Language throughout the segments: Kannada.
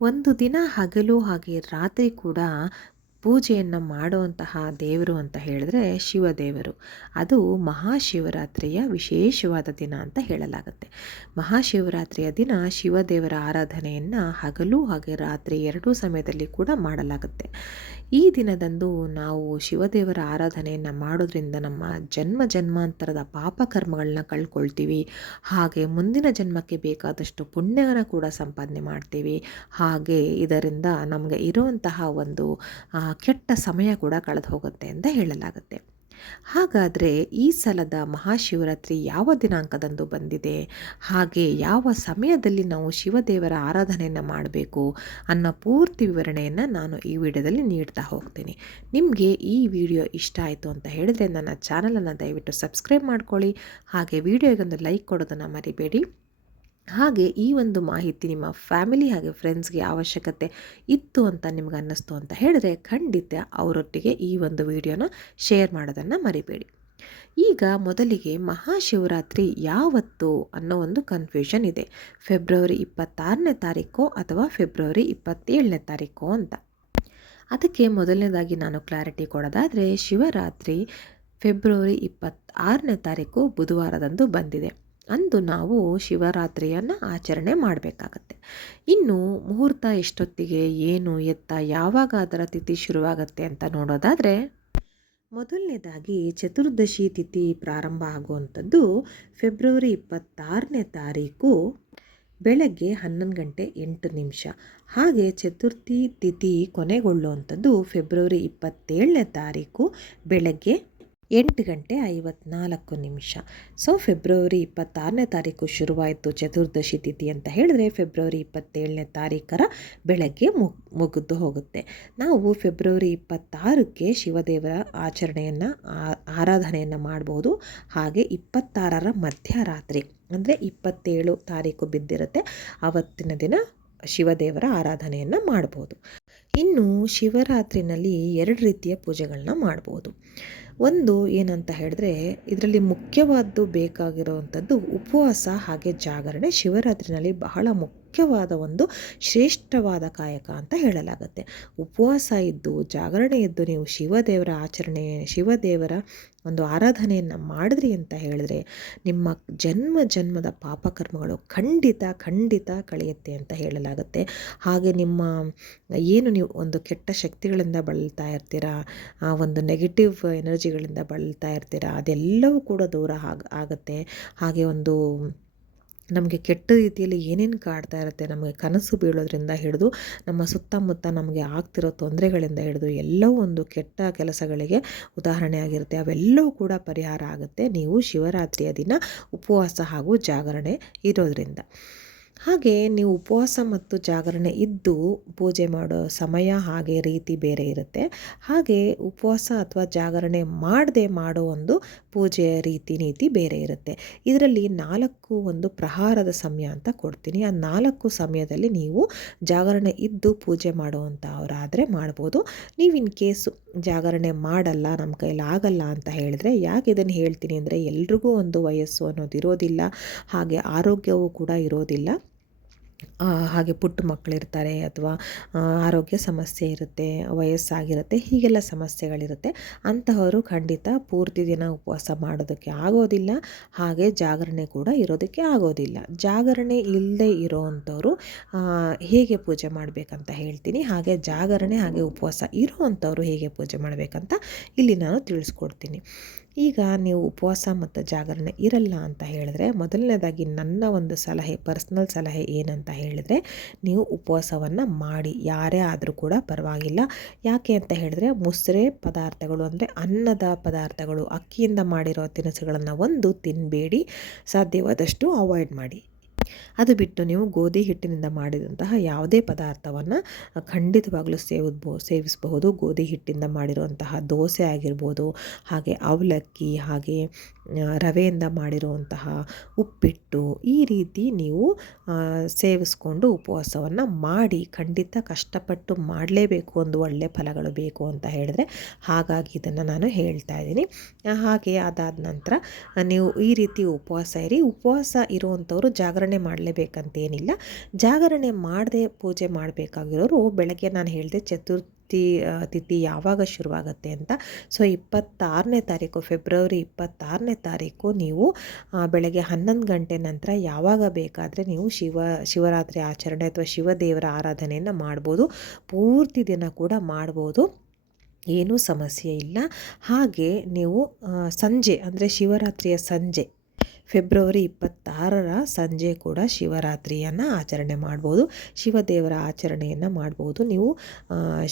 ಒಂದು ದಿನ ಹಗಲು ಹಾಗೆ ರಾತ್ರಿ ಕೂಡ ಪೂಜೆಯನ್ನು ಮಾಡುವಂತಹ ದೇವರು ಅಂತ ಹೇಳಿದ್ರೆ ಶಿವದೇವರು. ಅದು ಮಹಾಶಿವರಾತ್ರಿಯ ವಿಶೇಷವಾದ ದಿನ ಅಂತ ಹೇಳಲಾಗುತ್ತೆ. ಮಹಾಶಿವರಾತ್ರಿಯ ದಿನ ಶಿವದೇವರ ಆರಾಧನೆಯನ್ನು ಹಗಲು ಹಾಗೆ ರಾತ್ರಿ ಎರಡೂ ಸಮಯದಲ್ಲಿ ಕೂಡ ಮಾಡಲಾಗುತ್ತೆ. ಈ ದಿನದಂದು ನಾವು ಶಿವದೇವರ ಆರಾಧನೆಯನ್ನು ಮಾಡೋದ್ರಿಂದ ನಮ್ಮ ಜನ್ಮ ಜನ್ಮಾಂತರದ ಪಾಪಕರ್ಮಗಳನ್ನ ಕಳ್ಕೊಳ್ತೀವಿ. ಹಾಗೆ ಮುಂದಿನ ಜನ್ಮಕ್ಕೆ ಬೇಕಾದಷ್ಟು ಪುಣ್ಯನ ಕೂಡ ಸಂಪಾದನೆ ಮಾಡ್ತೀವಿ. ಹಾಗೆ ಇದರಿಂದ ನಮಗೆ ಇರುವಂತಹ ಒಂದು ಕೆಟ್ಟ ಸಮಯ ಕೂಡ ಕಳೆದು ಹೋಗುತ್ತೆ ಅಂತ ಹೇಳಲಾಗುತ್ತೆ. ಹಾಗಾದರೆ ಈ ಸಲದ ಮಹಾಶಿವರಾತ್ರಿ ಯಾವ ದಿನಾಂಕದಂದು ಬಂದಿದೆ? ಹಾಗೆ ಯಾವ ಸಮಯದಲ್ಲಿ ನಾವು ಶಿವದೇವರ ಆರಾಧನೆಯನ್ನು ಮಾಡಬೇಕು ಅನ್ನೋ ಪೂರ್ತಿ ವಿವರಣೆಯನ್ನು ನಾನು ಈ ವಿಡಿಯೋದಲ್ಲಿ ನೀಡ್ತಾ ಹೋಗ್ತೀನಿ. ನಿಮಗೆ ಈ ವಿಡಿಯೋ ಇಷ್ಟ ಆಯಿತು ಅಂತ ಹೇಳಿದ್ರೆ ನನ್ನ ಚಾನಲನ್ನು ದಯವಿಟ್ಟು ಸಬ್ಸ್ಕ್ರೈಬ್ ಮಾಡ್ಕೊಳ್ಳಿ. ಹಾಗೆ ವಿಡಿಯೋಗೊಂದು ಲೈಕ್ ಕೊಡೋದನ್ನು ಮರಿಬೇಡಿ. ಹಾಗೆ ಈ ಒಂದು ಮಾಹಿತಿ ನಿಮ್ಮ ಫ್ಯಾಮಿಲಿ ಹಾಗೆ ಫ್ರೆಂಡ್ಸ್ಗೆ ಅವಶ್ಯಕತೆ ಇತ್ತು ಅಂತ ನಿಮ್ಗೆ ಅನ್ನಿಸ್ತು ಅಂತ ಹೇಳಿದ್ರೆ ಖಂಡಿತ ಅವರೊಟ್ಟಿಗೆ ಈ ಒಂದು ವಿಡಿಯೋನ ಶೇರ್ ಮಾಡೋದನ್ನು ಮರಿಬೇಡಿ. ಈಗ ಮೊದಲಿಗೆ ಮಹಾಶಿವರಾತ್ರಿ ಯಾವತ್ತು ಅನ್ನೋ ಒಂದು ಕನ್ಫ್ಯೂಷನ್ ಇದೆ. ಫೆಬ್ರವರಿ ಇಪ್ಪತ್ತಾರನೇ ತಾರೀಕು ಅಥವಾ ಫೆಬ್ರವರಿ ಇಪ್ಪತ್ತೇಳನೇ ತಾರೀಕು ಅಂತ. ಅದಕ್ಕೆ ಮೊದಲನೇದಾಗಿ ನಾನು ಕ್ಲಾರಿಟಿ ಕೊಡೋದಾದರೆ ಶಿವರಾತ್ರಿ ಫೆಬ್ರವರಿ ಇಪ್ಪತ್ತಾರನೇ ತಾರೀಕು ಬುಧವಾರದಂದು ಬಂದಿದೆ. ಅಂದು ನಾವು ಶಿವರಾತ್ರಿಯನ್ನು ಆಚರಣೆ ಮಾಡಬೇಕಾಗತ್ತೆ. ಇನ್ನು ಮುಹೂರ್ತ ಎಷ್ಟೊತ್ತಿಗೆ, ಏನು ಎತ್ತ, ಯಾವಾಗ ಅದರ ತಿಥಿ ಶುರುವಾಗತ್ತೆ ಅಂತ ನೋಡೋದಾದರೆ, ಮೊದಲನೇದಾಗಿ ಚತುರ್ದಶಿ ತಿಥಿ ಪ್ರಾರಂಭ ಆಗುವಂಥದ್ದು ಫೆಬ್ರವರಿ ಇಪ್ಪತ್ತಾರನೇ ತಾರೀಕು ಬೆಳಗ್ಗೆ ಹನ್ನೊಂದು ಗಂಟೆ ಎಂಟು ನಿಮಿಷ. ಹಾಗೆ ಚತುರ್ಥಿ ತಿಥಿ ಕೊನೆಗೊಳ್ಳುವಂಥದ್ದು ಫೆಬ್ರವರಿ ಇಪ್ಪತ್ತೇಳನೇ ತಾರೀಕು ಬೆಳಗ್ಗೆ ಎಂಟು ಗಂಟೆ ಐವತ್ನಾಲ್ಕು ನಿಮಿಷ. ಸೊ ಫೆಬ್ರವರಿ ಇಪ್ಪತ್ತಾರನೇ ತಾರೀಕು ಶುರುವಾಯಿತು ಚತುರ್ದಶಿ ತಿಥಿ ಅಂತ ಹೇಳಿದ್ರೆ ಫೆಬ್ರವರಿ ಇಪ್ಪತ್ತೇಳನೇ ತಾರೀಕರ ಬೆಳಗ್ಗೆ ಮುಗ್ ಮುಗಿದು ಹೋಗುತ್ತೆ. ನಾವು ಫೆಬ್ರವರಿ ಇಪ್ಪತ್ತಾರಕ್ಕೆ ಶಿವದೇವರ ಆಚರಣೆಯನ್ನು ಆರಾಧನೆಯನ್ನು ಮಾಡ್ಬೋದು. ಹಾಗೆ ಇಪ್ಪತ್ತಾರರ ಮಧ್ಯರಾತ್ರಿ, ಅಂದರೆ ಇಪ್ಪತ್ತೇಳು ತಾರೀಕು ಬಿದ್ದಿರುತ್ತೆ. ಆವತ್ತಿನ ದಿನ ಶಿವದೇವರ ಆರಾಧನೆಯನ್ನು ಮಾಡ್ಬೋದು. ಇನ್ನು ಶಿವರಾತ್ರಿನಲ್ಲಿ ಎರಡು ರೀತಿಯ ಪೂಜೆಗಳನ್ನ ಮಾಡ್ಬೋದು. ಒಂದು ಏನಂತ ಹೇಳಿದ್ರೆ ಇದರಲ್ಲಿ ಮುಖ್ಯವಾದ್ದು ಬೇಕಾಗಿರುವಂಥದ್ದು ಉಪವಾಸ ಹಾಗೆ ಜಾಗರಣೆ. ಶಿವರಾತ್ರಿನಲ್ಲಿ ಬಹಳ ಮುಖ್ಯವಾದ ಒಂದು ಶ್ರೇಷ್ಠವಾದ ಕಾಯಕ ಅಂತ ಹೇಳಲಾಗುತ್ತೆ. ಉಪವಾಸ ಇದ್ದು, ಜಾಗರಣೆ ಇದ್ದು, ನೀವು ಶಿವದೇವರ ಆಚರಣೆ, ಶಿವದೇವರ ಒಂದು ಆರಾಧನೆಯನ್ನು ಮಾಡಿದ್ರಿ ಅಂತ ಹೇಳಿದ್ರೆ, ನಿಮ್ಮ ಜನ್ಮ ಜನ್ಮದ ಪಾಪಕರ್ಮಗಳು ಖಂಡಿತ ಖಂಡಿತ ಕಳೆಯುತ್ತೆ ಅಂತ ಹೇಳಲಾಗುತ್ತೆ. ಹಾಗೆ ನಿಮ್ಮ ಏನು ನೀವು ಒಂದು ಕೆಟ್ಟ ಶಕ್ತಿಗಳಿಂದ ಬಳಲ್ತಾ ಇರ್ತೀರಾ, ಆ ಒಂದು ನೆಗೆಟಿವ್ ಎನರ್ಜಿಗಳಿಂದ ಬಳಲ್ತಾ ಇರ್ತೀರಾ, ಅದೆಲ್ಲವೂ ಕೂಡ ದೂರ ಆಗ ಆಗುತ್ತೆ. ಹಾಗೆ ಒಂದು ನಮಗೆ ಕೆಟ್ಟ ರೀತಿಯಲ್ಲಿ ಏನೇನು ಕಾಡ್ತಾ ಇರುತ್ತೆ, ನಮಗೆ ಕನಸು ಬೀಳೋದ್ರಿಂದ ಹಿಡಿದು, ನಮ್ಮ ಸುತ್ತಮುತ್ತ ನಮಗೆ ಆಗ್ತಿರೋ ತೊಂದರೆಗಳಿಂದ ಹಿಡಿದು ಎಲ್ಲವೂ ಒಂದು ಕೆಟ್ಟ ಕೆಲಸಗಳಿಗೆ ಉದಾಹರಣೆ ಆಗಿರುತ್ತೆ. ಅವೆಲ್ಲವೂ ಕೂಡ ಪರಿಹಾರ ಆಗುತ್ತೆ ನೀವು ಶಿವರಾತ್ರಿಯ ದಿನ ಉಪವಾಸ ಹಾಗೂ ಜಾಗರಣೆ ಇರೋದರಿಂದ. ಹಾಗೆ ನೀವು ಉಪವಾಸ ಮತ್ತು ಜಾಗರಣೆ ಇದ್ದು ಪೂಜೆ ಮಾಡೋ ಸಮಯ ಹಾಗೆ ರೀತಿ ಬೇರೆ ಇರುತ್ತೆ. ಹಾಗೆ ಉಪವಾಸ ಅಥವಾ ಜಾಗರಣೆ ಮಾಡದೆ ಮಾಡೋ ಒಂದು ಪೂಜೆಯ ರೀತಿ ನೀತಿ ಬೇರೆ ಇರುತ್ತೆ. ಇದರಲ್ಲಿ ನಾಲ್ಕು ಒಂದು ಪ್ರಹಾರದ ಸಮಯ ಅಂತ ಕೊಡ್ತೀನಿ. ಆ ನಾಲ್ಕು ಸಮಯದಲ್ಲಿ ನೀವು ಜಾಗರಣೆ ಇದ್ದು ಪೂಜೆ ಮಾಡುವಂಥವರಾದರೆ ಮಾಡ್ಬೋದು. ನೀವು ಇನ್ ಕೇಸು ಜಾಗರಣೆ ಮಾಡಲ್ಲ, ನಮ್ಮ ಕೈಲಿ ಆಗಲ್ಲ ಅಂತ ಹೇಳಿದ್ರೆ ಯಾಕೆ ಇದನ್ನು ಹೇಳ್ತೀನಿ ಅಂದರೆ ಎಲ್ರಿಗೂ ಒಂದು ವಯಸ್ಸು ಅನ್ನೋದು ಇರೋದಿಲ್ಲ, ಹಾಗೆ ಆರೋಗ್ಯವೂ ಕೂಡ ಇರೋದಿಲ್ಲ. ಹಾಗೆ ಪುಟ್ಟ ಮಕ್ಕಳಿರ್ತಾರೆ ಅಥವಾ ಆರೋಗ್ಯ ಸಮಸ್ಯೆ ಇರುತ್ತೆ, ವಯಸ್ಸಾಗಿರುತ್ತೆ, ಹೀಗೆಲ್ಲ ಸಮಸ್ಯೆಗಳಿರುತ್ತೆ. ಅಂತಹವರು ಖಂಡಿತ ಪೂರ್ತಿ ದಿನ ಉಪವಾಸ ಮಾಡೋದಕ್ಕೆ ಆಗೋದಿಲ್ಲ, ಹಾಗೆ ಜಾಗರಣೆ ಕೂಡ ಇರೋದಕ್ಕೆ ಆಗೋದಿಲ್ಲ. ಜಾಗರಣೆ ಇಲ್ಲದೆ ಇರೋವಂಥವ್ರು ಹೇಗೆ ಪೂಜೆ ಮಾಡಬೇಕಂತ ಹೇಳ್ತೀನಿ. ಹಾಗೆ ಜಾಗರಣೆ, ಹಾಗೆ ಉಪವಾಸ ಇರೋವಂಥವ್ರು ಹೇಗೆ ಪೂಜೆ ಮಾಡಬೇಕಂತ ಇಲ್ಲಿ ನಾನು ತಿಳಿಸ್ಕೊಡ್ತೀನಿ. ಈಗ ನೀವು ಉಪವಾಸ ಮತ್ತು ಜಾಗರಣೆ ಇರಲ್ಲ ಅಂತ ಹೇಳಿದ್ರೆ, ಮೊದಲನೇದಾಗಿ ನನ್ನ ಒಂದು ಸಲಹೆ ಪರ್ಸ್ನಲ್ ಸಲಹೆ ಏನಂತ ಹೇಳಿದರೆ, ನೀವು ಉಪವಾಸವನ್ನು ಮಾಡಿ. ಯಾರೇ ಆದರೂ ಕೂಡ ಪರವಾಗಿಲ್ಲ. ಯಾಕೆ ಅಂತ ಹೇಳಿದ್ರೆ, ಮುಸ್ರೆ ಪದಾರ್ಥಗಳು ಅಂದರೆ ಅನ್ನದ ಪದಾರ್ಥಗಳು, ಅಕ್ಕಿಯಿಂದ ಮಾಡಿರೋ ತಿನಿಸುಗಳನ್ನು ಒಂದು ತಿನ್ನಬೇಡಿ ಸಾಧ್ಯವಾದಷ್ಟು ಅವಾಯ್ಡ್ ಮಾಡಿ. ಅದು ಬಿಟ್ಟು ನೀವು ಗೋಧಿ ಹಿಟ್ಟಿನಿಂದ ಮಾಡಿದಂತಹ ಯಾವುದೇ ಪದಾರ್ಥವನ್ನು ಖಂಡಿತವಾಗಲೂ ಸೇವಿಸ್ಬೋ ಸೇವಿಸಬಹುದು. ಗೋಧಿ ಹಿಟ್ಟಿಂದ ಮಾಡಿರುವಂತಹ ದೋಸೆ ಆಗಿರ್ಬೋದು, ಹಾಗೆ ಅವಲಕ್ಕಿ, ಹಾಗೆ ರವೆಯಿಂದ ಮಾಡಿರುವಂತಹ ಉಪ್ಪಿಟ್ಟು ಈ ರೀತಿ ನೀವು ಸೇವಿಸ್ಕೊಂಡು ಉಪವಾಸವನ್ನು ಮಾಡಿ ಖಂಡಿತ ಕಷ್ಟಪಟ್ಟು ಮಾಡಲೇಬೇಕು, ಒಂದು ಒಳ್ಳೆಯ ಫಲಗಳು ಬೇಕು ಅಂತ ಹೇಳಿದ್ರೆ ಹಾಗಾಗಿ ಇದನ್ನು ನಾನು ಹೇಳ್ತಾ ಇದ್ದೀನಿ. ಹಾಗೆ ಅದಾದ ನಂತರ ನೀವು ಈ ರೀತಿ ಉಪವಾಸ ಇರಿ. ಉಪವಾಸ ಇರುವಂಥವ್ರು ಜಾಗರಣೆ ಮಾಡಲೇಬೇಕಂತೇನಿಲ್ಲ. ಜಾಗರಣೆ ಮಾಡದೆ ಪೂಜೆ ಮಾಡಬೇಕಾಗಿರೋರು ಬೆಳಗ್ಗೆ ನಾನು ಹೇಳಿದೆ ಚತುರ್ಥಿ ತಿಥಿ ಯಾವಾಗ ಶುರುವಾಗುತ್ತೆ ಅಂತ. ಸೊ, ಇಪ್ಪತ್ತಾರನೇ ತಾರೀಕು, ಫೆಬ್ರವರಿ ಇಪ್ಪತ್ತಾರನೇ ತಾರೀಕು ನೀವು ಬೆಳಗ್ಗೆ ಹನ್ನೊಂದು ಗಂಟೆ ನಂತರ ಯಾವಾಗ ಬೇಕಾದರೆ ನೀವು ಶಿವ, ಶಿವರಾತ್ರಿ ಆಚರಣೆ ಅಥವಾ ಶಿವದೇವರ ಆರಾಧನೆಯನ್ನು ಮಾಡ್ಬೋದು. ಪೂರ್ತಿ ದಿನ ಕೂಡ ಮಾಡ್ಬೋದು. ಏನೂ ಸಮಸ್ಯೆ ಇಲ್ಲ. ಹಾಗೆ ನೀವು ಸಂಜೆ, ಅಂದರೆ ಶಿವರಾತ್ರಿಯ ಸಂಜೆ ಫೆಬ್ರವರಿ ಇಪ್ಪತ್ತಾರರ ಸಂಜೆ ಕೂಡ ಶಿವರಾತ್ರಿಯನ್ನು ಆಚರಣೆ ಮಾಡ್ಬೋದು. ಶಿವದೇವರ ಆಚರಣೆಯನ್ನು ಮಾಡ್ಬೋದು. ನೀವು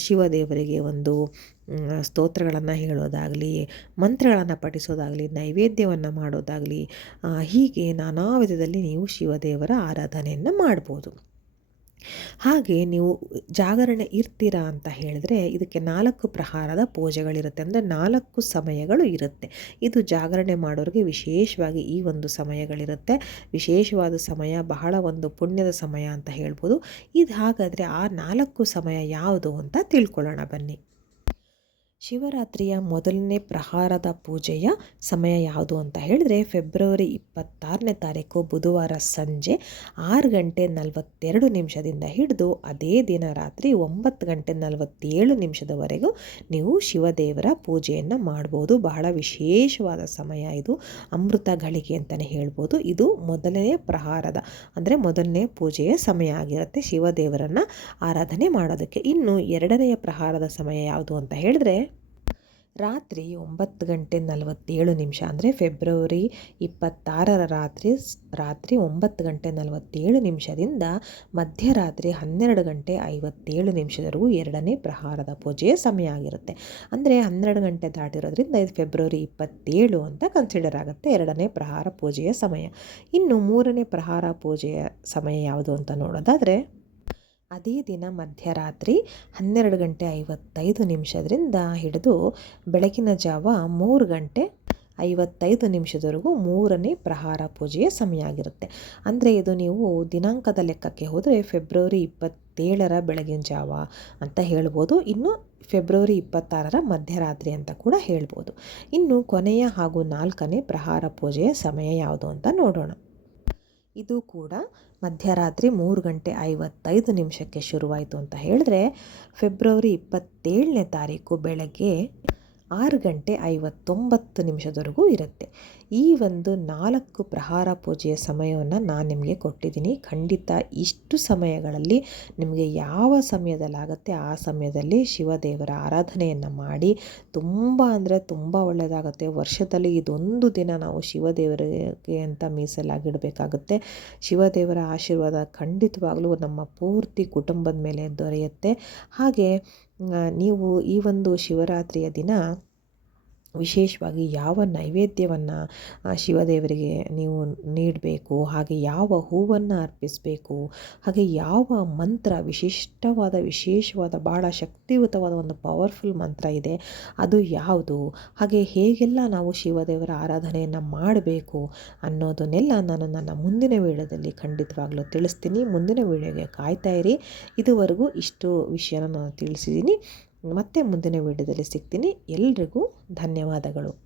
ಶಿವದೇವರಿಗೆ ಒಂದು ಸ್ತೋತ್ರಗಳನ್ನು ಹೇಳೋದಾಗಲಿ, ಮಂತ್ರಗಳನ್ನು ಪಠಿಸೋದಾಗಲಿ, ನೈವೇದ್ಯವನ್ನು ಮಾಡೋದಾಗಲಿ ಹೀಗೆ ನಾನಾ ವಿಧದಲ್ಲಿ ನೀವು ಶಿವದೇವರ ಆರಾಧನೆಯನ್ನು ಮಾಡ್ಬೋದು. ಹಾಗೆ ನೀವು ಜಾಗರಣೆ ಇರ್ತೀರಾ ಅಂತ ಹೇಳಿದ್ರೆ ಇದಕ್ಕೆ ನಾಲ್ಕು ಪ್ರಹಾರದ ಪೂಜೆಗಳಿರುತ್ತೆ. ಅಂದರೆ ನಾಲ್ಕು ಸಮಯಗಳು ಇರುತ್ತೆ. ಇದು ಜಾಗರಣೆ ಮಾಡೋರಿಗೆ ವಿಶೇಷವಾಗಿ ಈ ಒಂದು ಸಮಯಗಳಿರುತ್ತೆ. ವಿಶೇಷವಾದ ಸಮಯ, ಬಹಳ ಒಂದು ಪುಣ್ಯದ ಸಮಯ ಅಂತ ಹೇಳ್ಬೋದು. ಇದು ಹಾಗಾದರೆ ಆ ನಾಲ್ಕು ಸಮಯ ಯಾವುದು ಅಂತ ತಿಳ್ಕೊಳ್ಳೋಣ ಬನ್ನಿ. ಶಿವರಾತ್ರಿಯ ಮೊದಲನೇ ಪ್ರಹಾರದ ಪೂಜೆಯ ಸಮಯ ಯಾವುದು ಅಂತ ಹೇಳಿದ್ರೆ ಫೆಬ್ರವರಿ ಇಪ್ಪತ್ತಾರನೇ ತಾರೀಕು ಬುಧವಾರ ಸಂಜೆ ಆರು ಗಂಟೆ ನಲವತ್ತೆರಡು ನಿಮಿಷದಿಂದ ಹಿಡಿದು ಅದೇ ದಿನ ರಾತ್ರಿ ಒಂಬತ್ತು ಗಂಟೆ ನಲವತ್ತೇಳು ನಿಮಿಷದವರೆಗೂ ನೀವು ಶಿವದೇವರ ಪೂಜೆಯನ್ನು ಮಾಡ್ಬೋದು. ಬಹಳ ವಿಶೇಷವಾದ ಸಮಯ ಇದು. ಅಮೃತ ಗಳಿಗೆ ಅಂತಲೇ ಹೇಳ್ಬೋದು. ಇದು ಮೊದಲನೇ ಪ್ರಹಾರದ, ಅಂದರೆ ಮೊದಲನೇ ಪೂಜೆಯ ಸಮಯ ಆಗಿರುತ್ತೆ ಶಿವದೇವರನ್ನು ಆರಾಧನೆ ಮಾಡೋದಕ್ಕೆ. ಇನ್ನು ಎರಡನೆಯ ಪ್ರಹಾರದ ಸಮಯ ಯಾವುದು ಅಂತ ಹೇಳಿದ್ರೆ ರಾತ್ರಿ ಒಂಬತ್ತು ಗಂಟೆ ನಲವತ್ತೇಳು ನಿಮಿಷ ಅಂದರೆ ಫೆಬ್ರವರಿ ಇಪ್ಪತ್ತಾರರ ರಾತ್ರಿ ರಾತ್ರಿ ಒಂಬತ್ತು ಗಂಟೆ ನಲವತ್ತೇಳು ನಿಮಿಷದಿಂದ ಮಧ್ಯರಾತ್ರಿ ಹನ್ನೆರಡು ಗಂಟೆ ಐವತ್ತೇಳು ನಿಮಿಷದವರೆಗೂ ಎರಡನೇ ಪ್ರಹಾರದ ಪೂಜೆಯ ಸಮಯ ಆಗಿರುತ್ತೆ. ಅಂದರೆ ಹನ್ನೆರಡು ಗಂಟೆ ದಾಟಿರೋದ್ರಿಂದ ಇದು ಫೆಬ್ರವರಿ ಇಪ್ಪತ್ತೇಳು ಅಂತ ಕನ್ಸಿಡರ್ ಆಗುತ್ತೆ ಎರಡನೇ ಪ್ರಹಾರ ಪೂಜೆಯ ಸಮಯ. ಇನ್ನು ಮೂರನೇ ಪ್ರಹಾರ ಪೂಜೆಯ ಸಮಯ ಯಾವುದು ಅಂತ ನೋಡೋದಾದರೆ ಅದೇ ದಿನ ಮಧ್ಯರಾತ್ರಿ ಹನ್ನೆರಡು ಗಂಟೆ ಐವತ್ತೈದು ನಿಮಿಷದಿಂದ ಹಿಡಿದು ಬೆಳಗಿನ ಜಾವ ಮೂರು ಗಂಟೆ ಐವತ್ತೈದು ನಿಮಿಷದವರೆಗೂ ಮೂರನೇ ಪ್ರಹಾರ ಪೂಜೆಯ ಸಮಯ ಆಗಿರುತ್ತೆ. ಅಂದರೆ ಇದು ನೀವು ದಿನಾಂಕದ ಲೆಕ್ಕಕ್ಕೆ ಹೋದರೆ ಫೆಬ್ರವರಿ ಇಪ್ಪತ್ತೇಳರ ಬೆಳಗಿನ ಜಾವ ಅಂತ ಹೇಳ್ಬೋದು. ಇನ್ನು ಫೆಬ್ರವರಿ ಇಪ್ಪತ್ತಾರರ ಮಧ್ಯರಾತ್ರಿ ಅಂತ ಕೂಡ ಹೇಳ್ಬೋದು. ಇನ್ನು ಕೊನೆಯ ಹಾಗೂ ನಾಲ್ಕನೇ ಪ್ರಹಾರ ಪೂಜೆಯ ಸಮಯ ಯಾವುದು ಅಂತ ನೋಡೋಣ. ಇದು ಕೂಡ ಮಧ್ಯರಾತ್ರಿ ಮೂರು ಗಂಟೆ ಐವತ್ತೈದು ನಿಮಿಷಕ್ಕೆ ಶುರುವಾಯಿತು ಅಂತ ಹೇಳಿದ್ರೆ ಫೆಬ್ರವರಿ ಇಪ್ಪತ್ತೇಳನೇ ತಾರೀಕು ಬೆಳಗ್ಗೆ ಆರು ಗಂಟೆ ಐವತ್ತೊಂಬತ್ತು ನಿಮಿಷದವರೆಗೂ ಇರುತ್ತೆ. ಈ ಒಂದು ನಾಲ್ಕು ಪ್ರಹಾರ ಪೂಜೆಯ ಸಮಯವನ್ನು ನಾನು ನಿಮಗೆ ಕೊಟ್ಟಿದ್ದೀನಿ. ಖಂಡಿತ ಇಷ್ಟು ಸಮಯಗಳಲ್ಲಿ ನಿಮಗೆ ಯಾವ ಸಮಯದಲ್ಲಾಗುತ್ತೆ ಆ ಸಮಯದಲ್ಲಿ ಶಿವದೇವರ ಆರಾಧನೆಯನ್ನು ಮಾಡಿ ತುಂಬ ಅಂದರೆ ತುಂಬ ಒಳ್ಳೆಯದಾಗುತ್ತೆ ವರ್ಷದಲ್ಲಿ ಇದೊಂದು ದಿನ ನಾವು ಶಿವದೇವರಿಗೆ ಅಂತ ಮೀಸಲಾಗಿಡಬೇಕಾಗುತ್ತೆ. ಶಿವದೇವರ ಆಶೀರ್ವಾದ ಖಂಡಿತವಾಗಲೂ ನಮ್ಮ ಪೂರ್ತಿ ಕುಟುಂಬದ ಮೇಲೆ ದೊರೆಯುತ್ತೆ. ಹಾಗೆ ನೀವು ಈ ಒಂದು ಶಿವರಾತ್ರಿಯ ದಿನ ವಿಶೇಷವಾಗಿ ಯಾವ ನೈವೇದ್ಯವನ್ನು ಶಿವದೇವರಿಗೆ ನೀವು ನೀಡಬೇಕು, ಹಾಗೆ ಯಾವ ಹೂವನ್ನು ಅರ್ಪಿಸಬೇಕು, ಹಾಗೆ ಯಾವ ಮಂತ್ರ, ವಿಶಿಷ್ಟವಾದ, ವಿಶೇಷವಾದ ಭಾಳ ಶಕ್ತಿಯುತವಾದ ಒಂದು ಪವರ್ಫುಲ್ ಮಂತ್ರ ಇದೆ, ಅದು ಯಾವುದು, ಹಾಗೆ ಹೇಗೆಲ್ಲ ನಾವು ಶಿವದೇವರ ಆರಾಧನೆಯನ್ನು ಮಾಡಬೇಕು ಅನ್ನೋದನ್ನೆಲ್ಲ ನಾನು ನನ್ನ ಮುಂದಿನ ವೀಡಿಯೋದಲ್ಲಿ ಖಂಡಿತವಾಗ್ಲೂ ತಿಳಿಸ್ತೀನಿ. ಮುಂದಿನ ವೀಡಿಯೋಗೆ ಕಾಯ್ತಾ ಇರಿ. ಇದುವರೆಗೂ ಇಷ್ಟು ವಿಷಯನ ನಾನು ತಿಳಿಸಿದ್ದೀನಿ. ಮತ್ತೆ ಮುಂದಿನ ವೀಡಿಯೋದಲ್ಲಿ ಸಿಗ್ತೀನಿ. ಎಲ್ರಿಗೂ ಧನ್ಯವಾದಗಳು.